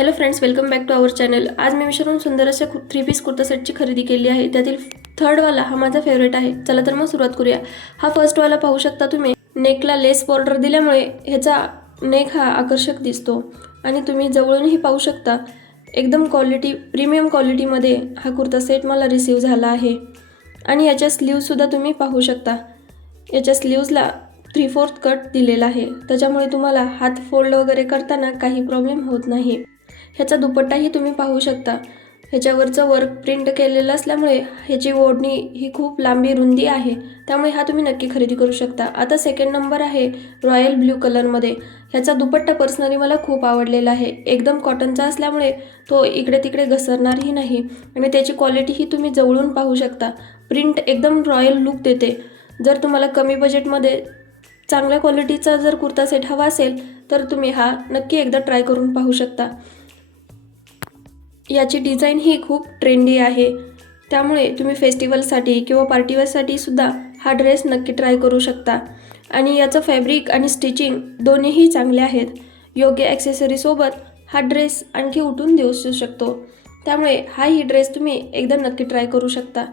Hello friends, welcome back to our channel. आज मी मिशोवरून सुंदर असे 3 पीस कुर्ता सेटची खरेदी केली आहे। त्यातील थर्डवाला हा माझा फेवरेट आहे। चला तर मग सुरुवात करूया। हा फर्स्टवाला पाहू शकता तुम्ही, नेकला लेस बॉर्डर दिल्यामुळे ह्याचा नेक हा आकर्षक दिसतो आणि तुम्ही जवळूनही पाहू शकता एकदम प्रीमियम क्वालिटीमध्ये हा कुर्ता सेट मला रिसीव्ह झाला आहे। आणि याच्या स्लीव्हसुद्धा तुम्ही पाहू शकता, याच्या स्लीव्सला 3/4 कट दिलेला आहे, त्याच्यामुळे तुम्हाला हात फोल्ड वगैरे करताना काही प्रॉब्लेम होत नाही। ह्याचा दुपट्टाही तुम्ही पाहू शकता, ह्याच्यावरचं वर्क प्रिंट केलेलं असल्यामुळे ह्याची ओढणी ही खूप लांबी रुंदी आहे, त्यामुळे हा तुम्ही नक्की खरेदी करू शकता। आता सेकंड नंबर आहे रॉयल ब्ल्यू कलरमध्ये। ह्याचा दुपट्टा पर्सनली मला खूप आवडलेला आहे। एकदम कॉटनचा असल्यामुळे तो इकडे तिकडे घसरणारही नाही आणि त्याची क्वालिटीही तुम्ही जवळून पाहू शकता। प्रिंट एकदम रॉयल लुक देते। जर तुम्हाला कमी बजेटमध्ये चांगल्या क्वालिटीचा जर कुर्ता सेट हवा असेल तर तुम्ही हा नक्की एकदा ट्राय करून पाहू शकता। याची डिझाईन ही खूप ट्रेंडी आहे, त्यामुळे तुम्ही फेस्टिवलसाठी किंवा पार्टीवेअरसाठी सुद्धा हा ड्रेस नक्की ट्राय करू शकता। आणि याचं फॅब्रिक आणि स्टिचिंग दोन्हीही चांगले आहेत। योग्य ॲक्सेसरीसोबत हा ड्रेस आणखी उठून दिसू शकतो, त्यामुळे हाही ड्रेस तुम्ही एकदा नक्की ट्राय करू शकता।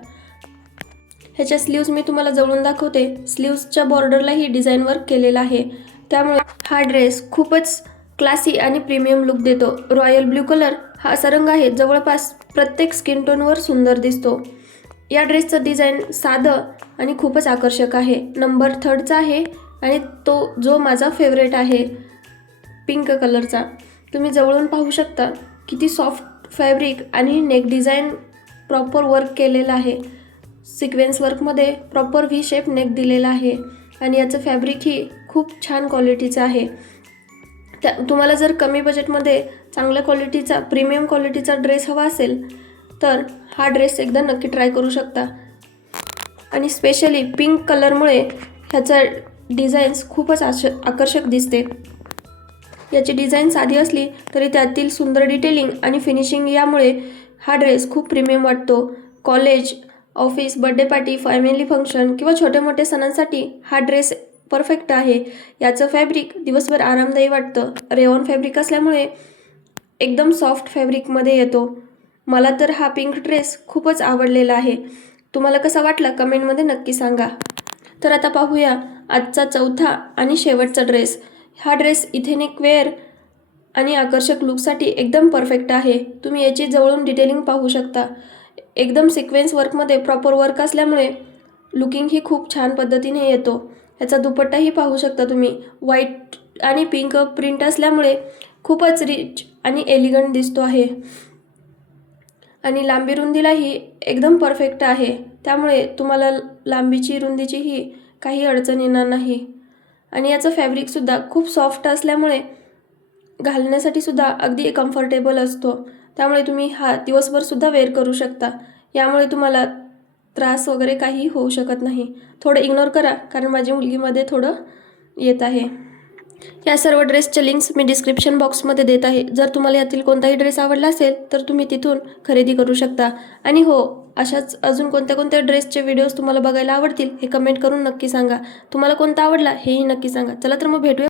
ह्याच्या स्लीव्स मी तुम्हाला जवळून दाखवते। स्लीव्सच्या बॉर्डरलाही डिझाईन वर्क केलेला आहे, त्यामुळे हा ड्रेस खूपच क्लासी आणि प्रीमियम लुक देतो। रॉयल ब्ल्यू कलर हा असा रंग आहे जवळपास प्रत्येक स्किन टोनवर सुंदर दिसतो। या ड्रेसचं डिझाईन साधं आणि खूपच आकर्षक आहे। नंबर 3चा आहे आणि तो जो माझा फेवरेट आहे पिंक कलरचा। तुम्ही जवळून पाहू शकता किती सॉफ्ट फॅब्रिक आणि नेक डिझाईन प्रॉपर वर्क केलेला आहे। सिक्वेन्स वर्कमध्ये प्रॉपर व्ही शेप नेक दिलेला आहे आणि याचं फॅब्रिकही खूप छान क्वालिटीचं आहे। तुम्हाला जर कमी बजेटमध्ये चांगल्या क्वालिटीचा प्रीमियम क्वालिटीचा ड्रेस हवा असेल तर हा ड्रेस एकदा नक्की ट्राय करू शकता। आणि स्पेशली पिंक कलरमुळे ह्याचा डिझाईन्स खूपच आकर्षक दिसते। याची डिझाईन साधी असली तरी त्यातील सुंदर डिटेलिंग आणि फिनिशिंग यामुळे हा ड्रेस खूप प्रीमियम वाटतो। College, office, birthday party, family function किंवा छोटे मोठे सणांसाठी हा ड्रेस परफेक्ट आहे। याचं फॅब्रिक दिवसभर आरामदायी वाटतं। रेयॉन फॅब्रिक असल्यामुळे एकदम सॉफ्ट फॅब्रिकमध्ये येतो। मला तर हा पिंक ड्रेस खूपच आवडलेला आहे। तुम्हाला कसा वाटला कमेंटमध्ये नक्की सांगा। तर आता पाहूया आजचा चौथा आणि शेवटचा ड्रेस। हा ड्रेस इथेनिक वेअर आणि आकर्षक लुकसाठी एकदम परफेक्ट आहे। तुम्ही याची जवळून डिटेलिंग पाहू शकता। एकदम सिक्वेन्स वर्कमध्ये प्रॉपर वर्क असल्यामुळे लुकिंग ही खूप छान पद्धतीने येतो। ह्याचा दुपट्टाही पाहू शकता तुम्ही, व्हाईट आणि पिंक प्रिंट असल्यामुळे खूपच रिच आणि एलिगंट दिसतो आहे आणि लांबी रुंदीलाही एकदम परफेक्ट आहे, त्यामुळे तुम्हाला लांबीची रुंदीचीही काही अडचण येणार नाही। आणि याचं फॅब्रिकसुद्धा खूप सॉफ्ट असल्यामुळे घालण्यासाठी सुद्धा अगदी कम्फर्टेबल असतो, त्यामुळे तुम्ही हा दिवसभरसुद्धा वेअर करू शकता। यामुळे तुम्हाला त्रास वगैरे काही होऊ शकत नाही। थोडं इग्नोर करा, कारण माझी मुलगीमध्ये थोडं येत आहे। या सर्व ड्रेसचे लिंक्स मी डिस्क्रिप्शन बॉक्समध्ये देत आहे। जर तुम्हाला यातील कोणताही ड्रेस आवडला असेल तर तुम्ही तिथून खरेदी करू शकता। आणि हो, अशाच अजून कोणत्या कोणत्या ड्रेसचे व्हिडिओज तुम्हाला बघायला आवडतील हे कमेंट करून नक्की सांगा। तुम्हाला कोणता आवडला हेही नक्की सांगा। चला तर मग भेटूया।